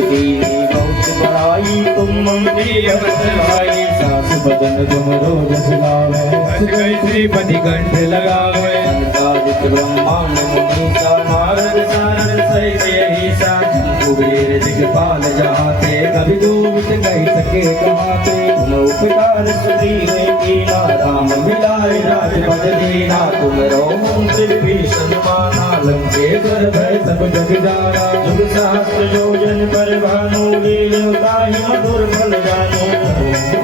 की बहुत बड़ाई तुम मंत्री बतलाई सास बदन तुम रोज सुनावे कैसे बनिगंठ लगावे अंदाजित ब्रह्मांड मुनीसा नारद सारद सहित यही सा कुबेर दिगपाल जहाते कभी गोविंद कह सके कहाते तुम उपकार सुग्रीव कीना राम मिलाए राज पद दीना तुम रो मंत्र भीषण माना लंकेश्वर भय सब जग जाना जुग सहस्त्र योजन पर भानु लील ताहि मधुर फल जानो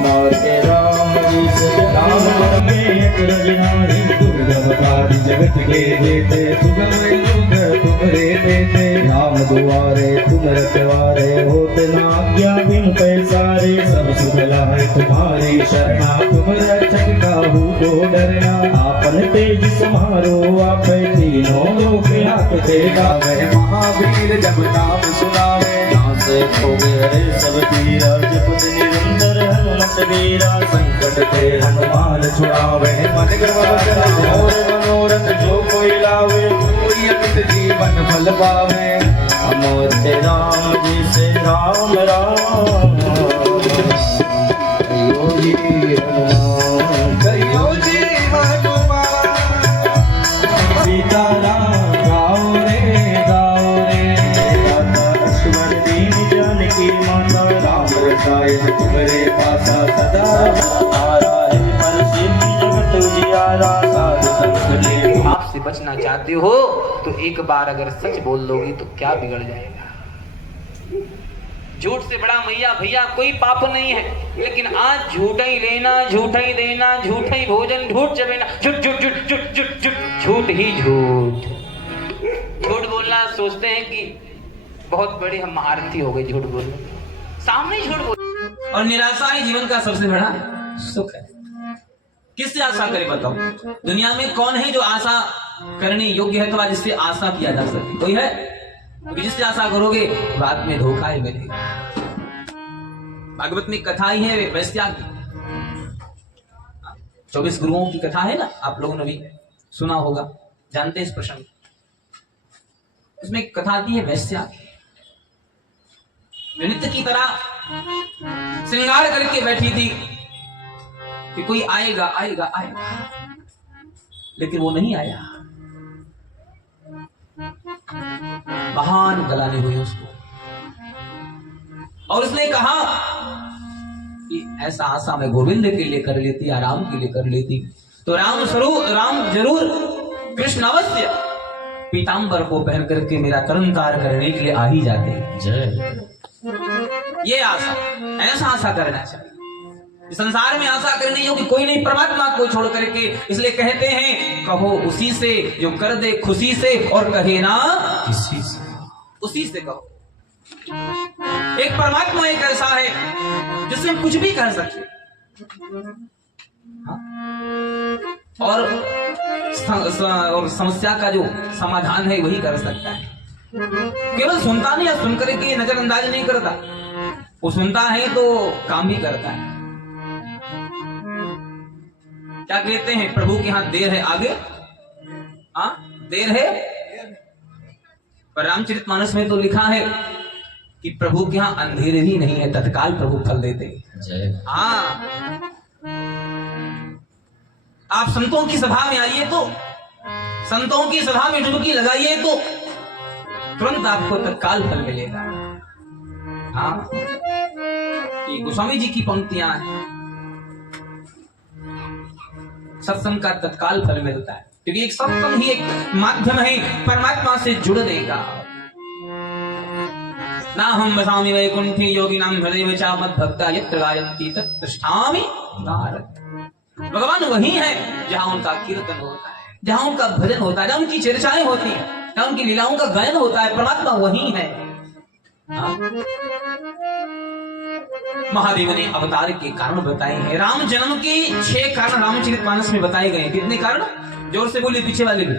माते राम जी से राम में रजनारी दुर्गम कार्य जगत के जेते सुगम युग तुम्हारे देते राम दुआरे तुम रखवारे होते ना आज्ञा बिन पैसारे सब सुख लाए तुम्हारी शरणा तुम रक्षक काहू को डरना आपन तेज समारो आप तीनों लोक हाथ से गावे महावीर जब नाम सुनावे नासे खोगे हरे सब पीरा जपत निरंतर हनुमत वीरा संकट ते हनुमान छुड़ावे मन क्रम और मनोरथ जो कोई लावे कोई अमित जीवन फल पावे अमोते राम जी से राम राम योगी हनुमान योगी हनुमान सीता राम गाओ रे लक्ष्मण दीन जानकी माता राम रसायन तुम्हारे पासा सदा तारा है पर सिद्धि जगत उजियारा साधु संत ले आपसे बचना चाहते हो तो एक बार अगर सच बोल दोगी तो क्या बिगड़ जाएगा। झूठ से बड़ा मैया भैया कोई पाप नहीं है, लेकिन आज झूठा ही लेना, झूठा ही देना, झूठा ही भोजन, झूठ चबेना, झूठ झूठ झूठ झूठ झूठ झूठ झूठ ही झूठ। झूठ बोलना सोचते हैं कि बहुत बड़े हम महारथी हो गए झूठ बोलने, सामने झूठ बोल। और निराशा ही जीवन का सबसे बड़ा सुख है। किससे आशा करे बताओ? दुनिया में कौन है जो आशा करने योग्य है तो जिससे आशा किया जा सके? कोई है? क्योंकि जिससे आशा करोगे बाद में धोखा ही मिलेगा। भागवत में कथा ही है वैश्या की, 24 गुरुओं की कथा है ना, आप लोगों ने भी सुना होगा, जानते इस प्रसंग। उसमें कथा आती है वैश्या की, नित्य की तरह श्रृंगार करके बैठी थी कि कोई आएगा आएगा आएगा, लेकिन वो नहीं आया। महान गलानी हुई उसको, और उसने कहा कि ऐसा आशा मैं गोविंद के लिए कर लेती या राम के लिए कर लेती तो राम जरूर कृष्ण अवश्य पीतांबर को पहन करके मेरा तरनतार करने के लिए आ ही जाते। जय। ये आशा, ऐसा आशा करना चाहिए। संसार में आशा करनी हो कि कोई नहीं, परमात्मा को छोड़ करके। इसलिए कहते हैं कहो उसी से जो कर दे खुशी से, और कहे ना किसी से, उसी से कहो। एक परमात्मा एक ऐसा है जिससे हम कुछ भी कर सकते, और समस्या का जो समाधान है वही कर सकता है। केवल सुनता नहीं, या सुन करके नजरअंदाज नहीं करता, वो सुनता है तो काम भी करता है। क्या कहते हैं, प्रभु के यहाँ देर है आगे, देर है, पर रामचरितमानस में तो लिखा है कि प्रभु के यहाँ अंधेरे ही नहीं है, तत्काल प्रभु फल देते। आप संतों की सभा में आइए तो, संतों की सभा में डुबकी लगाइए तो तुरंत आपको तत्काल फल मिलेगा। ये गोस्वामी जी की पंक्तियां हैं, सत्संग का तत्काल फल मिलता है, क्योंकि एक सत्संग ही एक माध्यम है परमात्मा से जुड़ने का। ना हम बसामि वैकुंठे योगिनां हृदय च मद्भक्ता यत्र गायन्ति तत्र तिष्ठामि नारद। भगवान वही है जहां उनका कीर्तन होता है, जहां उनका भजन होता है, जहां उनकी चर्चाएं होती हैं, जहां उनकी लीलाओं का गायन होता है, परमात्मा वही है। महादेव ने अवतार के कारण बताए हैं। राम जन्म के 6 कारण रामचरितमानस में बताए गए। कितने कारण? जोर से बोलिए पीछे वाले भी।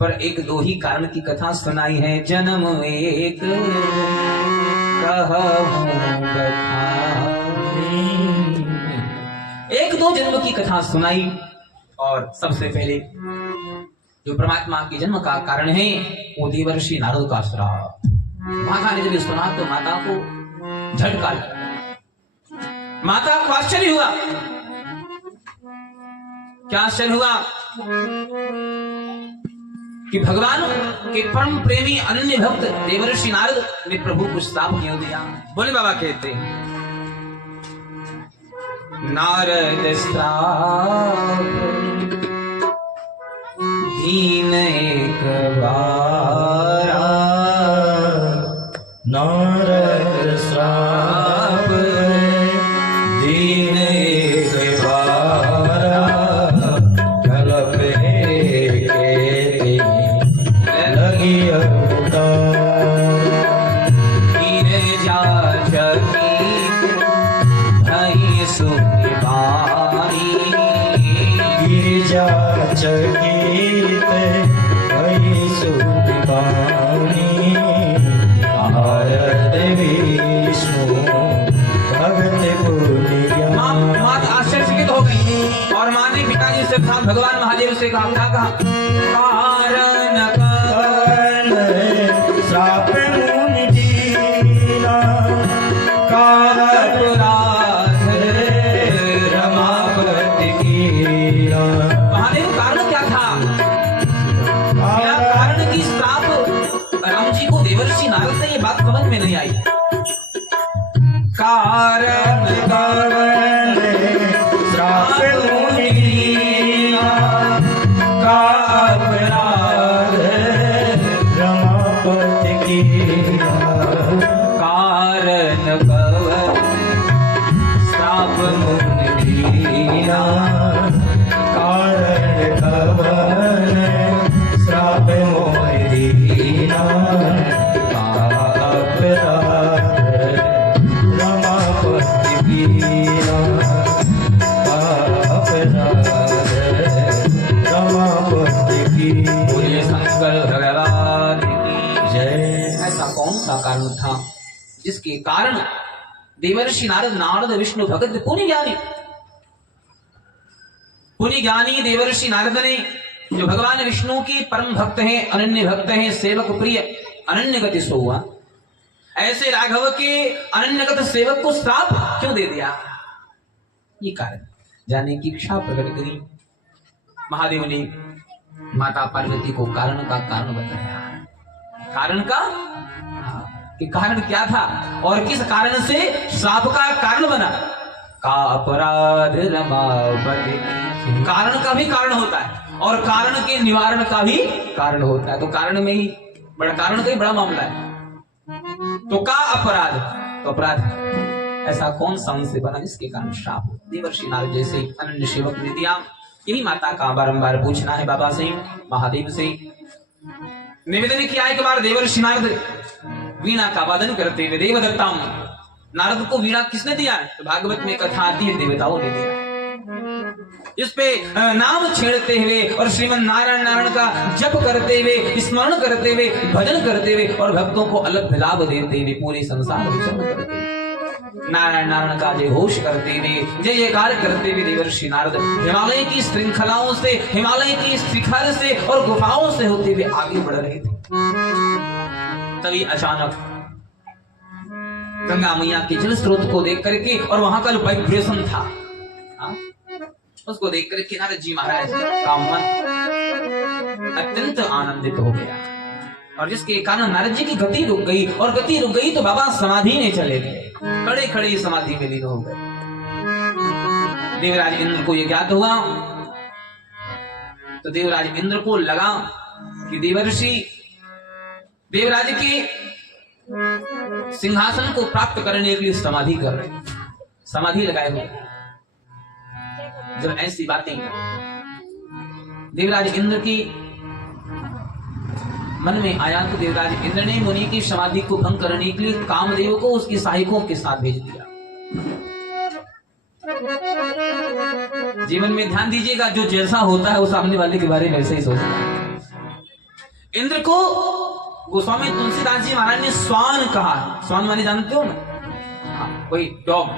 पर 1-2 ही कारण की कथा सुनाई है। जन्म एक कहूं कथा, 1-2 जन्म की कथा सुनाई। और सबसे पहले जो परमात्मा के जन्म का कारण है वो देवर्षि नारद का श्राप। माता ने जब ये सुना तो माता को झटका लगा। माता को आश्चर्य हुआ। क्या आश्चर्य हुआ कि भगवान के परम प्रेमी अनन्य भक्त देवर्षि नारद ने प्रभु को श्राप क्यों दिया। बोले बाबा कहते नारद श्राप दीन एक बारा, नारद श्राप दीन एक बारा, गल पे के लगी अवतार। गिर जा जगी भई सुनि बानी, गिरिजा चकित भई सुनि बानी, नारद विष्णु भगत पुनिया। माँ आश्चर्यचकित हो गई और माँ ने पिताजी से कहा, भगवान महादेव से कहा, क्या कहा? कारण श्राप मुनि दीना, अपराध रमापति कीना। महादेव कारण क्या था? क्या कारण की श्राप राम जी को देवर्षि नारद ने ये बात समझ में नहीं आई। कारण श्राप मुनि दीना, अपराध रमापति कीना। कारण कवन श्राप मुनि दीना, कारण कवन श्राप मोहि दीना, अपराध रमापति कीना, अपराध रमापति कीना। बोलिए शंकर भगवान की जय। ऐसा कौन सा कारण था जिसके कारण देवर्षि नारद विष्णु भगत पुनि ज्ञानी देवर्षि नारद ने, जो भगवान विष्णु के परम भक्त हैं, अनन्य भक्त हैं, सेवक प्रिय अनन्य गति सो हुआ, ऐसे राघव के अनन्यगत सेवक को श्राप क्यों दे दिया? ये कारण जानने की इच्छा प्रकट करी। महादेव ने माता पार्वती को कारण का कारण बताया। कारण का कि कारण क्या था और किस कारण से श्राप का कारण बना। का अपराध रमापति, कारण का भी कारण होता है और कारण के निवारण का भी कारण होता है। तो कारण में ही बड़ा, कारण का ही बड़ा मामला है। तो का अपराध, तो अपराध ऐसा कौन सा उनसे बना जिसके कारण श्राप हो। देवर्षि नारद जैसे अनन्य सेवक ने दिया। यही माता का बारंबार पूछना है बाबा से, महादेव से। निवेदन किया एक बार देवर्षि नारद वीणा का वादन करते हुए, देवदत्ताम, नारद को वीणा किसने दिया? तो भागवत में कथा आती है, देवताओं ने दिया। इस पे नाम छेड़ते हुए और श्रीमन नारायण नारायण का जप करते हुए, स्मरण करते हुए, भजन करते हुए और भक्तों को अलग लाभ देते हुए पूरे संसार विचरण करते हुए, नारायण नारायण का जय घोष करते हुए, जय जयकार करते हुए देवर्षि नारद हिमालय की श्रृंखलाओं से, हिमालय की शिखर से और गुफाओं से होते हुए आगे बढ़ रहे थे। तभी अचानक गंगा मैया के जल स्रोत को देख करके और वहां का जो वाइब्रेशन था, उसको देख करके नारद जी महाराज का मन अत्यंत आनंदित हो गया और जिसके कारण नारद जी की गति रुक गई और गति रुक गई तो बाबा समाधि में चले गए, खड़े खड़े समाधि में लीन हो गए। देवराज इंद्र को यह ज्ञात हुआ तो देवराज इंद्र को लगा कि देवर्षि देवराज के सिंहासन को प्राप्त करने के लिए समाधि कर रहे, समाधि लगाए हुए। जब ऐसी बातें देवराज इंद्र की मन में आया तो देवराज इंद्र ने मुनि की समाधि को भंग करने के लिए कामदेव को उसके सहायकों के साथ भेज दिया। जीवन में ध्यान दीजिएगा, जो जैसा होता है वो सामने वाले के बारे में वैसे ही सोचता है। इंद्र को गोस्वामी तुलसीदास जी महाराज ने स्वान कहा। स्वान माने जानते हो ना, कोई डॉग,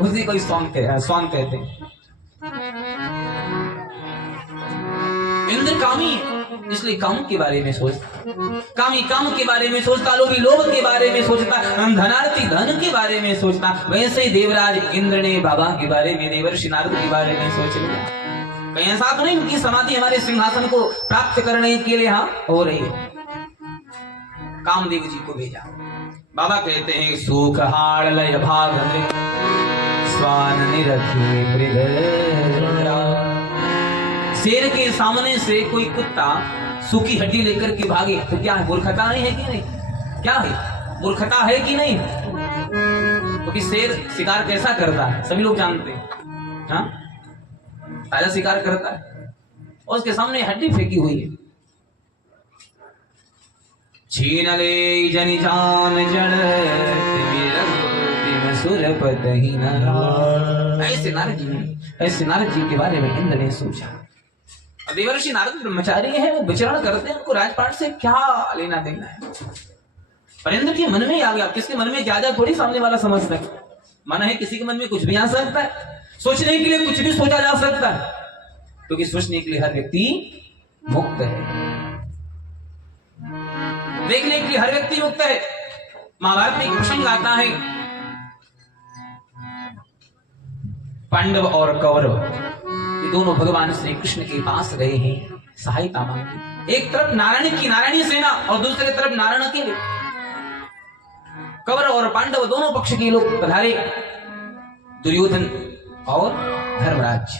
उसी कोई स्वान कहते हैं। इंद्र कामी इसलिए काम के बारे में सोचता, कामी काम के बारे में सोचता, लोभी लोभ के बारे में सोचता, धनार्थी धन के बारे में सोचता। वैसे ही देवराज इंद्र ने बाबा के बारे में, देवर्षि नारद के बारे में सोच लिया। कहीं ऐसा तो नहीं उनकी समाधि हमारे सिंहासन को प्राप्त करने के लिए हो रही है। कामदेव जी को भेजा। बाबा कहते हैं सुख हाड़ लय भाग स्वान निरखी मृगरा। शेर के सामने से कोई कुत्ता सूखी हड्डी लेकर के भागे तो क्या है, मूर्खता नहीं है कि नहीं? क्या है, मूर्खता है कि नहीं? क्योंकि शेर शिकार कैसा करता है सभी लोग जानते हैं। हाँ, ताजा शिकार करता है और उसके सामने हड्डी फेंकी हुई है। छीन ले जनि जान जड़ सुरपत ही नारायण। ऐसे नारद जी के बारे में इंद्र ने सोचा। देवर्षि नारद ब्रह्मचारी है, वो विचरण करते हैं, उनको राजपाट से क्या लेना देना है। पर इंद्र के मन में आ गया। किसके मन में ज्यादा थोड़ी सामने वाला समझ सकता। मन है किसी के मन में कुछ भी आ सकता है, सोचने के लिए कुछ भी सोचा जा सकता है, क्योंकि सोचने के लिए हर व्यक्ति मुक्त है, देखने के लिए हर व्यक्ति मुक्त है। महाभारत में एक प्रसंग आता है, पांडव और कौरव ये दोनों भगवान श्री कृष्ण के पास गए हैं सहायता मांगने। एक तरफ नारायणी सेना और दूसरी तरफ नारायण अकेले। कौरव और पांडव दोनों पक्ष के लोग पधारे, दुर्योधन और धर्मराज।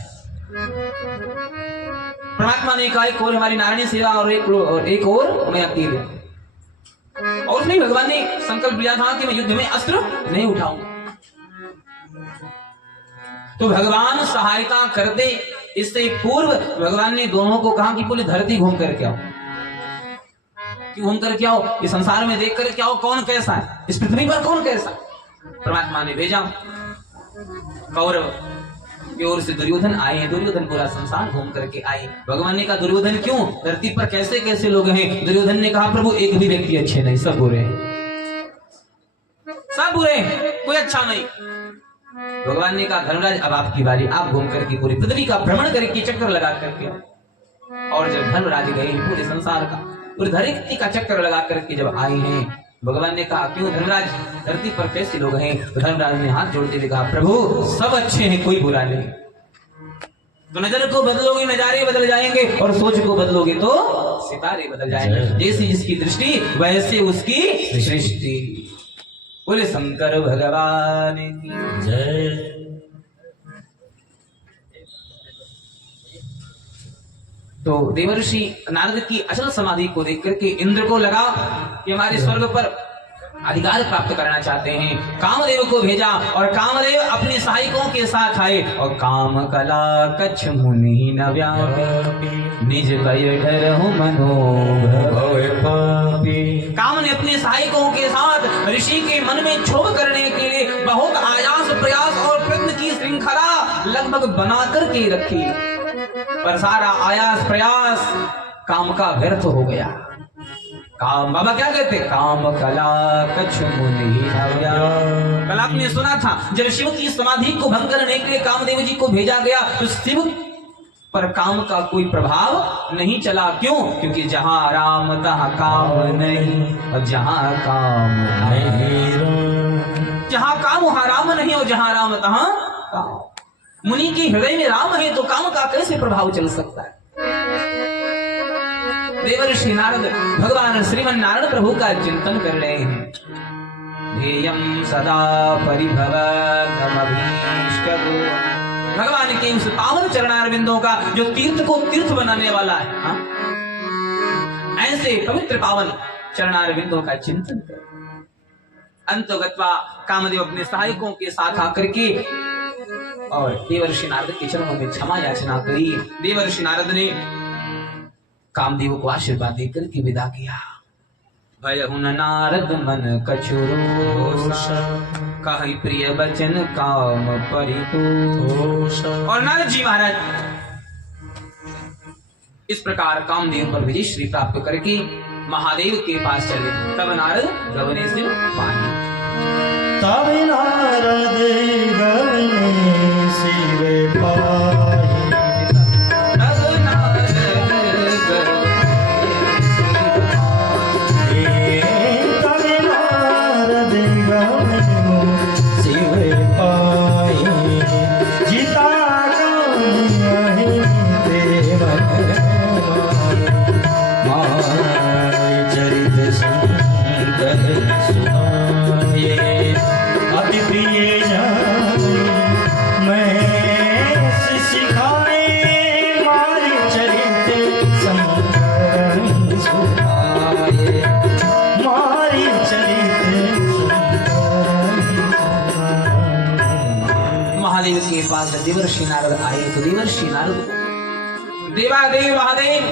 परमात्मा ने कहा एक और हमारी नारायणी सेना और एक और मैं अकेले। और उसने भगवान ने संकल्प लिया था कि मैं युद्ध में अस्त्र नहीं उठाऊंगा। तो भगवान सहायता कर दे, इससे पूर्व भगवान ने दोनों को कहा कि पूरी धरती घूम करके आओ। क्यों घूम करके आओ? इस संसार में देख करके आओ कौन कैसा है, इस पृथ्वी पर कौन कैसा है। परमात्मा ने भेजा। कौरव की ओर से दुर्योधन आए हैं, दुर्योधन पूरा संसार घूम करके आए। भगवान ने कहा दुर्योधन क्यों, धरती पर कैसे कैसे लोग हैं? दुर्योधन ने कहा प्रभु एक भी व्यक्ति अच्छे नहीं, सब बुरे हैं, सब बुरे हैं, कोई अच्छा नहीं। भगवान ने कहा धर्मराज अब आपकी बारी, आप घूम करके पूरी पृथ्वी का भ्रमण करके चक्कर लगा करके। और जब धर्मराज गए पूरे संसार का, पूरी धरती का चक्कर लगा करके जब आए हैं, भगवान ने कहा क्यों धर्मराज धरती पर कैसे लोग हैं? तो धर्मराज ने हाथ जोड़ते हुए कहा प्रभु सब अच्छे हैं, कोई बुरा नहीं। तो नजर को बदलोगे नजारे बदल जाएंगे, और सोच को बदलोगे तो सितारे बदल जाएंगे। जैसी जिसकी दृष्टि वैसे उसकी सृष्टि। बोले शंकर भगवान की जय। तो देवर्षि नारद की अचल समाधि को देख करके इंद्र को लगा कि हमारे स्वर्ग पर अधिकार प्राप्त करना चाहते हैं। कामदेव को भेजा और कामदेव अपने सहायकों के साथ आए। और काम कला कच्छ मुनि न व्यापी निज बैठर हूँ काम ने अपने सहायकों के साथ ऋषि के मन में क्षोभ करने के लिए बहुत आयास प्रयास और प्रयत्न की श्रृंखला लगभग बना करके रखी, पर सारा आयास प्रयास काम का व्यर्थ हो गया। काम बाबा क्या कहते? काम कला कच्छ मुनि कल आपने सुना था जब शिव की समाधि को भंग करने के लिए कामदेव जी को भेजा गया तो शिव पर काम का कोई प्रभाव नहीं चला। क्यों? क्योंकि जहां राम तहां काम नहीं, और जहां काम नहीं, जहां काम वहां राम नहीं, और जहां राम तहां काम। मुनि के हृदय में राम है तो काम का कैसे प्रभाव चल सकता है? देवर्षि नारद भगवान श्रीमन नारायण प्रभु का चिंतन कर रहे हैं। ध्येयं सदा परिभवमभीष्टो, भगवान के उस पावन चरणारविंदों का जो तीर्थ को तीर्थ बनाने वाला है, हाँ? ऐसे पवित्र पावन चरणारविंदों का चिंतन कर अंतगत्वा कामदेव अपने सहायकों के साथ आकर के और देवर्षि नारद के चरणों में क्षमा याचना करी। देवर्षि नारद ने कामदेव को आशीर्वाद देकर के विदा किया। भयहुन नारद मन कछुरोष, कहि प्रिय बचन काम परितोष। और नारद जी महाराज इस प्रकार कामदेव पर विजय श्री प्राप्त करके महादेव के पास चले। तब नारद गवने से पानी, तब नारद गवने से पानी, महादेव के पास जब देवर्षि नारद आए तो देवर्षि नारद देवादेव महादेव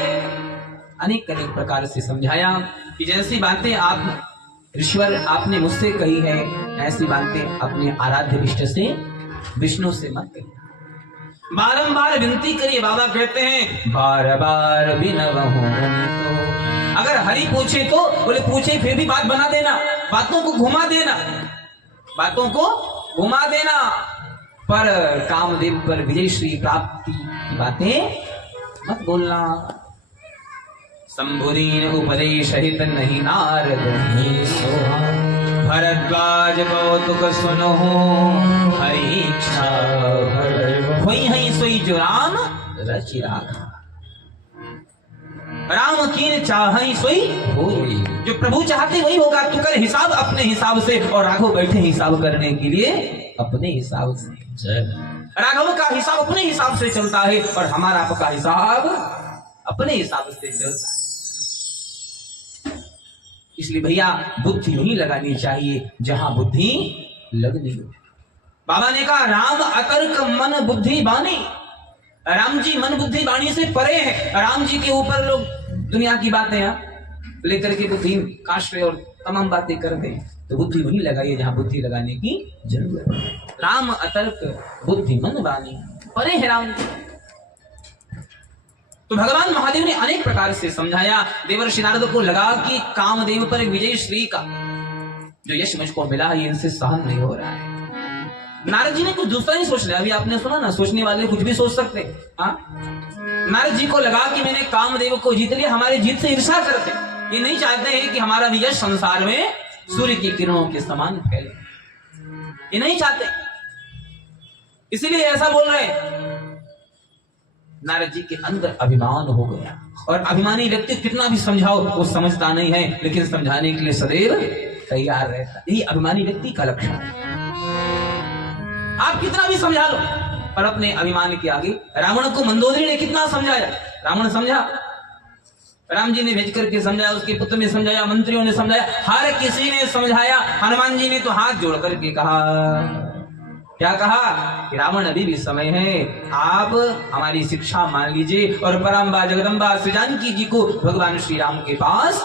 अनेक अनेक प्रकार से समझाया कि जैसी बातें आप ईश्वर आपने मुझसे कही है ऐसी बातें अपने आराध्य इष्ट से विष्णु से मत कहिए। बारंबार विनती करिए। बाबा कहते हैं बार बार बिनवहु तो अगर हरि पूछे तो बोले पूछे फिर भी बात बना देना, बातों को घुमा देना, बातों को घुमा देना, पर कामदेव पर विजय श्री प्राप्ति की बातें मत बोलना। शंभुदीन उपदेश हित नहीं नारद ही सोहा, भरद्वाज कौतुक सुनो हरि इच्छा होई हई सोई जो राम रचि राखा। राम कीन चाहई सोई होई, जो प्रभु चाहते वही होगा। तू कर हिसाब अपने हिसाब से और राघव बैठे हिसाब करने के लिए अपने हिसाब से। राघव का हिसाब अपने हिसाब से चलता है और हमारा आपका हिसाब अपने हिसाब से चलता है। इसलिए भैया बुद्धि नहीं लगानी चाहिए जहां बुद्धि लगनी हो। बाबा ने कहा राम अतर्क मन बुद्धि बानी। राम जी मन बुद्धि वाणी से परे है। राम जी के ऊपर लोग दुनिया की बातें लेकर के बुद्धि काष्ट और तमाम बातें करते हैं, तो बुद्धि वहीं लगाइए जहां बुद्धि लगाने की जरूरत है। राम अतर्क बुद्धि मन वाणी, परे है राम जी। तो भगवान महादेव ने अनेक प्रकार से समझाया। देवर्षि नारद को लगा कि कामदेव पर विजय श्री का जो यश मुझको मिला है इनसे सहन नहीं हो रहा है। नारद जी ने कुछ दूसरा ही सोच लिया। अभी आपने सुना ना, सोचने वाले कुछ भी सोच सकते। नारद जी को लगा कि मैंने कामदेव को जीत लिया, हमारे जीत से ईर्ष्या करते। ये नहीं चाहते हैं कि हमारा यश संसार में सूर्य की किरणों के समान फैले, ये नहीं चाहते, इसीलिए ऐसा बोल रहे हैं। नारद जी के अंदर अभिमान हो गया, और अभिमानी व्यक्ति कितना भी समझाओ वो समझता नहीं है, लेकिन समझाने के लिए सदैव तैयार रहता है। यही अभिमानी व्यक्ति का लक्षण है। आप कितना भी समझा लो पर अपने अभिमान के आगे। रावण को मंदोदरी ने कितना समझाया, रावण समझा, राम जी ने भेज करके समझाया, उसके पुत्र ने समझाया, मंत्रियों ने समझाया, हर किसी ने समझाया। हनुमान जी ने तो हाथ जोड़ करके कहा, क्या कहा कि रावण अभी भी समय है, आप हमारी शिक्षा मान लीजिए और परम्बा जगदम्बा श्री जानकी जी को भगवान श्री राम के पास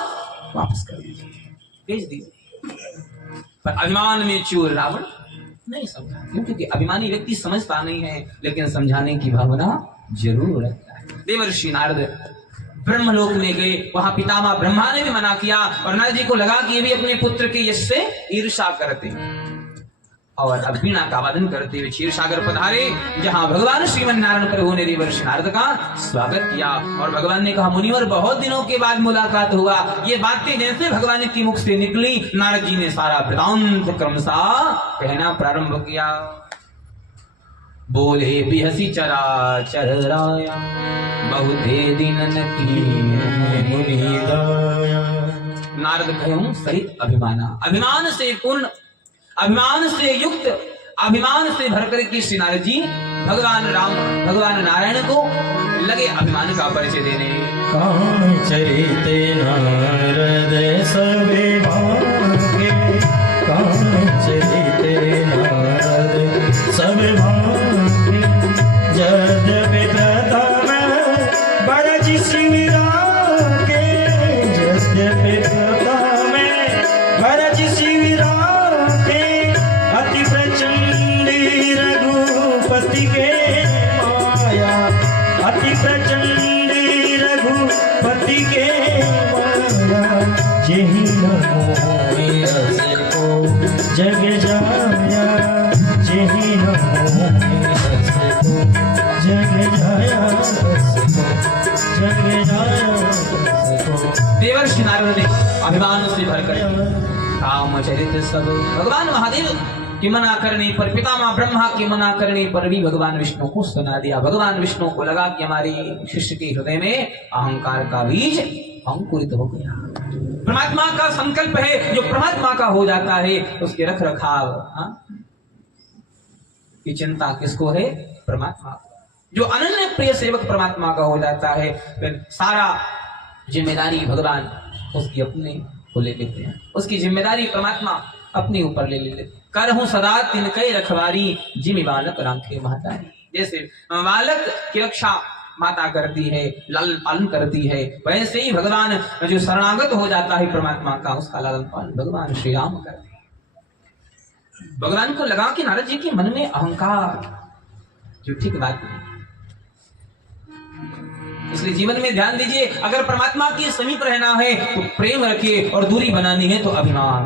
वापस कर दीजिए, भेज दीजिए। पर अभिमान में चूर रावण नहीं समझा, क्योंकि अभिमानी व्यक्ति समझता नहीं है, लेकिन समझाने की भावना जरूर रखता है। देवर्षि नारद ब्रह्मलोक में गए, वहां पितामह ब्रह्मा ने भी मना किया, और नारद जी को लगा कि ये भी अपने पुत्र के यश से ईर्ष्या करते हैं। और अब वीणा का वादन करते हुए क्षीर सागर पधारे, जहां भगवान श्रीमन नारायण प्रभु ने देवर्षि नारद का स्वागत किया। और भगवान ने कहा, मुनिवर बहुत दिनों के बाद मुलाकात हुआ। ये बातें जैसे भगवान के मुख से निकली, नारद जी ने सारा वृतांत क्रमशः कहना प्रारंभ किया। बोले बिहसी चरा चर राया, बहुते दिनन की मुनि दाया। नारद कहूं सहित अभिमाना, अभिमान से पूर्ण, अभिमान से युक्त, अभिमान से भर करके श्री नारद जी भगवान राम, भगवान नारायण को लगे अभिमान का परिचय देने। कौन चरिते नारद सबे भागे, कौन चरिते नारद सबे भागे, यद्यपि प्रथम बरज शिविरागे, यद्यपि प्रथम बरज शिविरागे, अति प्रचंडी रघुपति के माया, अति प्रचंडी रघुपति के माया, यही मोहि रस को जग जाया, यही मोहि रस को जग जाया, रस को जग जाया, रस को। देवर्षि नारद ने अभिमान से भरकर कामचरित सब, भगवान महादेव की मना करने पर, पितामह ब्रह्मा की मना करने पर भी भगवान विष्णु को सुना दिया। भगवान विष्णु को लगा कि हमारे शिष्य के हृदय में अहंकार का बीज अंकुरित हो गया। परमात्मा का संकल्प है, जो परमात्मा का हो जाता है उसके रख रखाव की चिंता किसको है? परमात्मा। जो अनन्य प्रिय सेवक परमात्मा का हो जाता है, फिर सारा जिम्मेदारी भगवान उसकी अपने को ले लेते हैं, उसकी जिम्मेदारी परमात्मा अपने ऊपर ले लेते। करहूं सदा तिनके रखवारी, जिमि बालक राखे महतारी। जैसे बालक की रक्षा माता करती है, लालन पालन करती है, वैसे ही भगवान जो शरणागत हो जाता है परमात्मा का, उसका लालन पालन भगवान श्री राम करते हैं। भगवान को लगा कि नारद जी के मन में अहंकार, जो ठीक बात नहीं। इसलिए जीवन में ध्यान दीजिए, अगर परमात्मा के समीप रहना है तो प्रेम रखिए, और दूरी बनानी है तो अभिमान।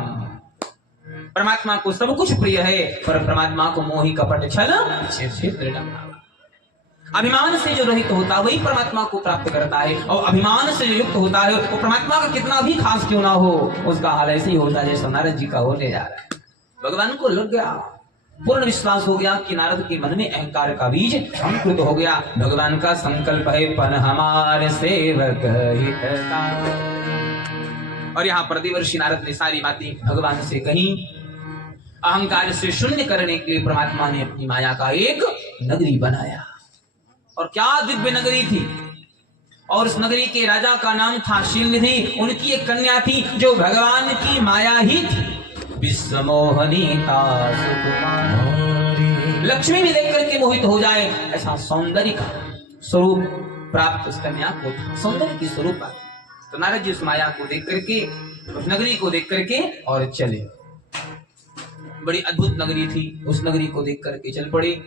परमात्मा को सब कुछ प्रिय है, पर परमात्मा को मोही कपट छल अभिमान से जो रहित होता है वही परमात्मा को प्राप्त करता है, और अभिमान से जो युक्त होता है वो परमात्मा का कितना भी खास क्यों ना हो, उसका हाल ऐसे ही होता है जैसा नारद जी का होने जा रहा है। भगवान को लग गया, पूर्ण विश्वास हो गया कि नारद के मन में अहंकार का बीज अंकुरित हो गया। भगवान का संकल्प है पन हमारे सेवक हित का। और यहाँ पर देवर्षि नारद ने सारी बातें भगवान से कही। अहंकार से शून्य करने के लिए परमात्मा ने अपनी माया का एक नगरी बनाया, और क्या दिव्य नगरी थी। और उस नगरी के राजा का नाम था शीलनिधि। उनकी एक कन्या थी जो भगवान की माया ही थी, विश्वमोहनीता सुकुमारी। लक्ष्मी भी देख करके मोहित हो जाए, ऐसा सौंदर्य का स्वरूप प्राप्त उस कन्या को था, सौंदर्य की स्वरूप प्राप्त। तो नारद जी उस माया को देख करके, उस नगरी को देख करके और चले। बड़ी अद्भुत नगरी थी, उस नगरी को देख करके चल पड़े।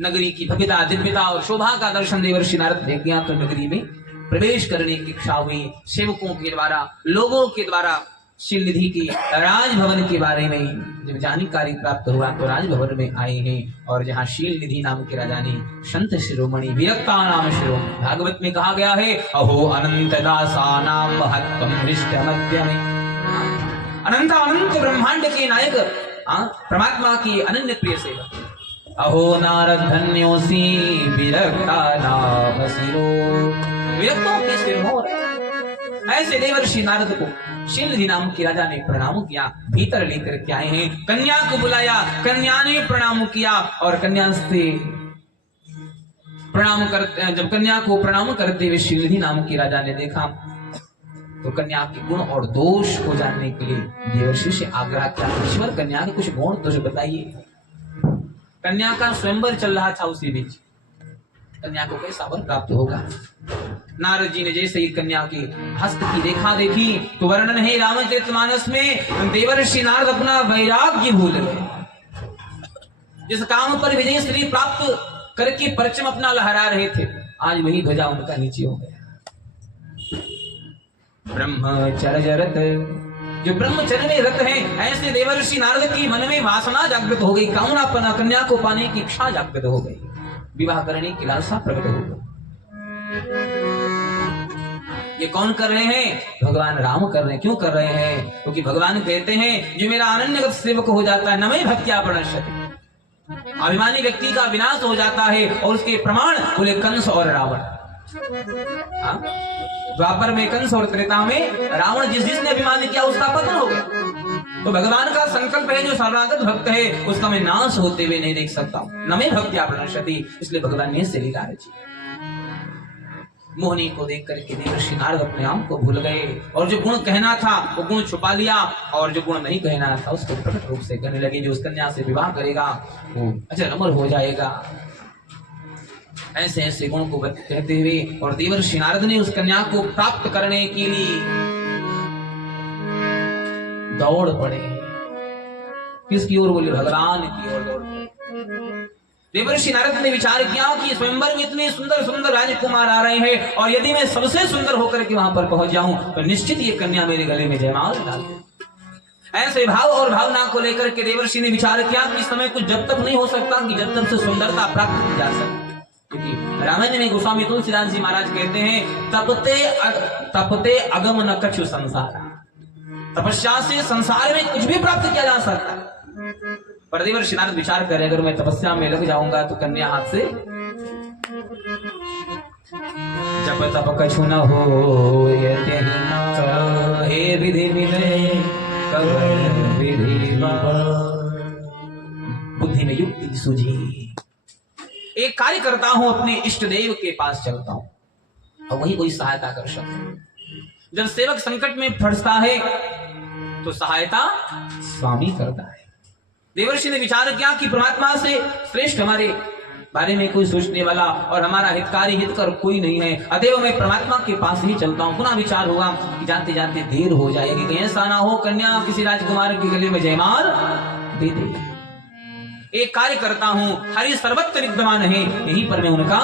नगरी की भव्यता, दिव्यता और शोभा का दर्शन देवर्षि नारद ने किया, तो नगरी में प्रवेश करने की इच्छा हुई। सेवकों के द्वारा, लोगों के द्वारा शीलनिधि की राजभवन के बारे में जब जानकारी प्राप्त हुआ तो राजभवन में आए हैं। और जहाँ शीलनिधि नाम के राजा ने संत शिरोमणि विरक्ता नाम शिरोमणि, भागवत में कहा गया है, अहो अनंत दासा नाम महत्वम हृष्ट मध्य में। अनंत अनंत ब्रह्मांड के नायक परमात्मा की अनन्य प्रिय सेवक, अहो नारद धन्योसी विरक्ता नाम शिरो, विरक्तों के सिरमौर। ऐसे देवर्षि नारद को शीलनिधि नाम के राजा ने प्रणाम किया, भीतर लेकर के आए हैं। कन्या को बुलाया, कन्या ने प्रणाम किया, और कन्या से प्रणाम करते, जब कन्या को प्रणाम करते हुए शीलनिधि नाम के राजा ने देखा तो कन्या के गुण और दोष को जानने के लिए देवर्षि से आग्रह किया, ईश्वर कन्या के कुछ गुण दोष बताइए। कन्या का स्वयंवर चल रहा था, उसी बीच कन्या को कैसा वर प्राप्त होगा। नारद जी ने जैसे ही कन्या के हस्त की देखा देखी तो वर्णन है रामचरितमानस में, देवर्षि नारद अपना वैराग्य भूल गए। जिस काम पर विजय श्री प्राप्त करके परचम अपना लहरा रहे थे, आज वही ध्वजा उनका नीचे हो गया। ब्रह्मचर्य रत, जो ब्रह्मचर्य में रत है, ऐसे देवर्षि नारद की मन में वासना जागृत हो गई, कामना कन्या को पाने की इच्छा जागृत हो गई, विवाह करने की लालसा प्रकट हो गई। ये कौन कर रहे हैं? भगवान राम कर रहे हैं। क्यों कर रहे हैं? क्योंकि भगवान कहते हैं जो मेरा अनन्यगत सेवक हो जाता है, नमः भक्त्या प्रणश्यति, अभिमानी व्यक्ति का विनाश हो जाता है। और उसके प्रमाण बोले कंस और रावण। द्वापर में कंस और त्रेता में रावण, जिसने अभिमान किया उसका पतन हो गया। तो भगवान का संकल्प है, जो शरणागत भक्त है उसका मैं नाश होते हुए नहीं देख सकता हूं, नमे भक्त्या प्रणश्यति। इसलिए भगवान ने ऐसे लिखा है। मोहनी को देख करके देवर्षि नारद अपने आप को भूल गए, और जो गुण कहना था वो गुण छुपा लिया, और जो गुण नहीं कहना था उसको प्रकट रूप से कहने लगे। जो उस कन्या से विवाह करेगा वो अजर अमर हो जाएगा। ऐसे ऐसे गुण को कहते हुए और देवर्षि नारद ने उस कन्या को प्राप्त करने के लिए दौड़ पड़े। किसकी ओर? बोले भगवान की ओर दौड़ पड़े। देवर्षि नारद ने विचार किया कि स्वयंवर में इतने सुंदर सुंदर राजकुमार आ रहे हैं, और यदि मैं सबसे सुंदर होकर के वहां पर पहुंच जाऊं तो निश्चित ये कन्या मेरे गले में जयमाल डाल दे। ऐसे भाव और भावना को लेकर के देवर्षि ने विचार किया कि इस समय कुछ जब तक नहीं हो सकता कि जब तक से सुंदरता प्राप्त की जा सके। क्योंकि रामायण में गोस्वामी तुलसीदास जी महाराज कहते हैं, तपते अगम न कछु संसार, तपस्या से संसार में कुछ भी प्राप्त किया जा सकता है। पर देवर्षि नारद विचार करें, अगर मैं तपस्या में लग जाऊंगा तो कन्या हाथ से जब तप कछु न हो हे विधि मिले विधि बुद्धि में युक्ति सूझी। एक कार्य करता हूं, अपने इष्ट देव के पास चलता हूं और वही कोई सहायता कर सकता। जब सेवक संकट में फंसता है तो सहायता स्वामी करता है। देवर्षि ने विचार किया कि परमात्मा से श्रेष्ठ हमारे बारे में कोई सोचने वाला और हमारा हितकारी हितकर कोई नहीं है, अतएव मैं परमात्मा के पास ही चलता हूँ। पुनः विचार होगा कि जाते जाते देर हो जाएगी, कहीं ऐसा ना हो कन्या किसी राजकुमार के गले में जयमाल दे दे। एक कार्य करता हूँ, हरि सर्वत्र विद्यमान है, यहीं पर मैं उनका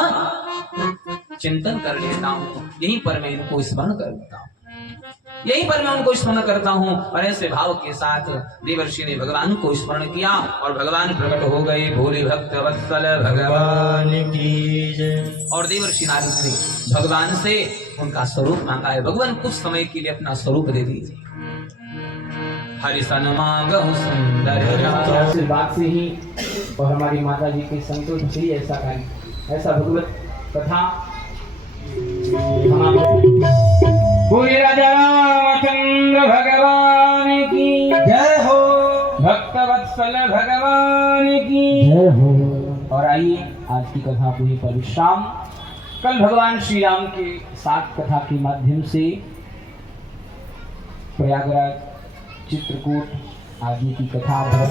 चिंतन कर लेता हूँ, यहीं पर मैं इनको स्मरण कर लेता हूँ, यहीं पर मैं उनको स्मरण करता हूँ। और ऐसे भाव के साथ देवर्षि ने भगवान को स्मरण किया और भगवान प्रकट हो गए। भोले भक्त वत्सल भगवान की जय। और देवर्षि नारद ने भगवान से उनका स्वरूप मांगा है। भगवान कुछ समय के लिए अपना स्वरूप दे दीजिए। हरि सन्मागहु सुंदर इस बात से ही और हमारी माता जी के संतोष से ही ऐसा कार्य, ऐसा भगवत कथा पूरी राजा रामचंद्र भगवान की जय हो, भक्त वत्सल भगवान की जय हो। और आइए आज की कथा पूरी पर विश्राम। कल भगवान श्री राम के सात कथा के माध्यम से प्रयागराज, चित्रकूट आदि की कथा बहुत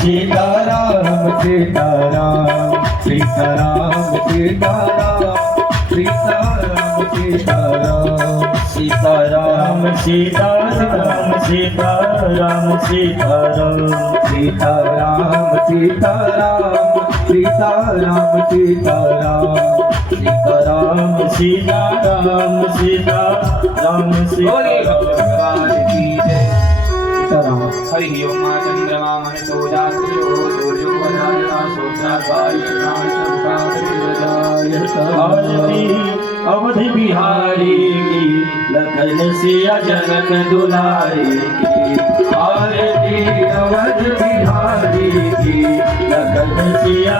सीताराम सीताराम सीताराम सीताराम सीताराम सीताराम सीताराम सीताराम सीताराम सीताराम सीताराम सीताराम सीताराम सीताराम सीताराम सीताराम सीताराम भगवान की जय। सीताराम। हरि ओम चंद्रमा मनसो जातयो सूर्यो वदायता आरती अवधि बिहारी की, लखन सिया जनक दुलारी की। आरती अवधि बिहारी की, लखन सिया